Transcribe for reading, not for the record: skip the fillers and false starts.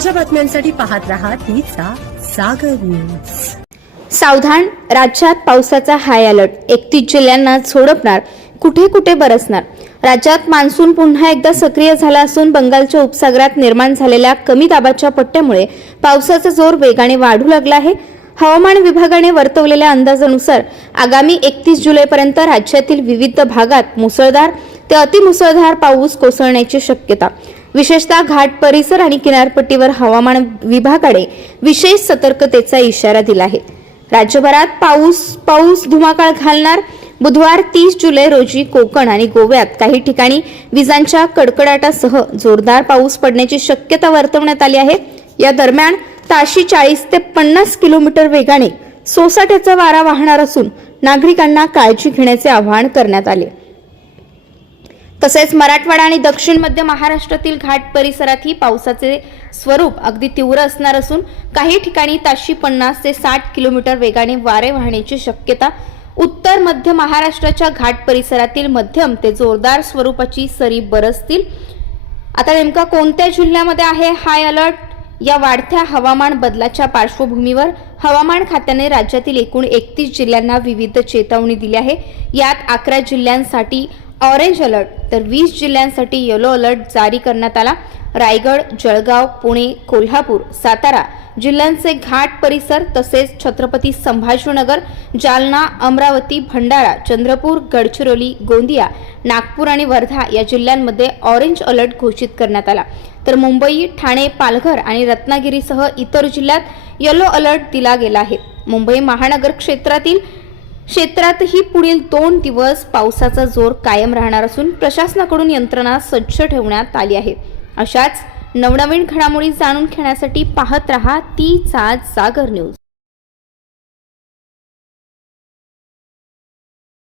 ताज्या बातम्यांसाठी पाहत रहा तीचा सागर न्यूज। सावधान, राज्यात पावसाचा हाय अलर्ट, 31 जिल्ह्यांना झोडपणार, कुठे कुठे बरसणार। राज्यात मान्सून पुन्हा एकदा सक्रिय झाला असून बंगालच्या उपसागरात निर्माण झालेल्या कमी दाबाच्या पट्ट्यामुळे पावसाचा जोर वेगाने वाढू लागला आहे। हवामान विभागाने वर्तवलेल्या अंदाजानुसार आगामी 31 जुलैपर्यंत राज्यातील विविध भागात मुसळधार ते अतिमुसळधार पाऊस कोसळण्याची शक्यता। विशेषतः घाट परिसर आणि किनारपट्टीवर हवामान विभागाने विशेष सतर्कतेचा इशारा दिला आहे। राज्यभरात पाऊस धुमाकाळ घालणार। बुधवार 30 जुलै रोजी कोकण आणि गोव्यात काही ठिकाणी विजांच्या कडकडाटासह जोरदार पाऊस पडण्याची शक्यता वर्तवण्यात आली आहे। या दरम्यान ताशी 40 ते 50 किलोमीटर वेगाने सोसाट्याचा वारा वाहणार असून नागरिकांना काळजी घेण्याचे आवाहन करण्यात आले। तसेच मराठवाडा आणि दक्षिण मध्य महाराष्ट्रातील घाट परिसरातही पावसाचे स्वरूप अगदी तीव्र असणार असून काही ठिकाणी ताशी 50 ते 60 किलोमीटर वेगाने वारे वाहण्याची शक्यता। उत्तर मध्य महाराष्ट्राच्या घाट परिसरातील मध्यम ते जोरदार स्वरूपाची सरी बरसतील। आता नेमका कोणत्या जिल्ह्यामध्ये आहे हाय अलर्ट? या वाढत्या हवामान बदलाच्या पार्श्वभूमीवर हवामान खात्याने राज्यातील एकूण 31 जिल्ह्यांना विविध चेतावणी दिली आहे। यात 11 जिल्ह्यांसाठी ऑरेंज अलर्ट तर 20 जिल्ह्यांसाठी येलो अलर्ट जारी करण्यात आला। रायगड, जळगाव, पुणे, कोल्हापूर, सातारा जिल्ह्यांचे घाट परिसर तसेच छत्रपती संभाजीनगर, जालना, अमरावती, भंडारा, चंद्रपूर, गडचिरोली, गोंदिया, नागपूर आणि वर्धा या जिल्ह्यांमध्ये ऑरेंज अलर्ट घोषित करण्यात आला। तर मुंबई, ठाणे, पालघर आणि रत्नागिरीसह इतर जिल्ह्यात येलो अलर्ट दिला गेला आहे। मुंबई महानगर क्षेत्रातही पुढील 2 दिवस पावसाचा जोर कायम राहणार असून प्रशासनाकडून यंत्रणा सज्ज ठेवण्यात आली आहे। अशाच नवनवीन घडामोडी जाणून घेण्यासाठी पाहत रहा तीचा सागर न्यूज।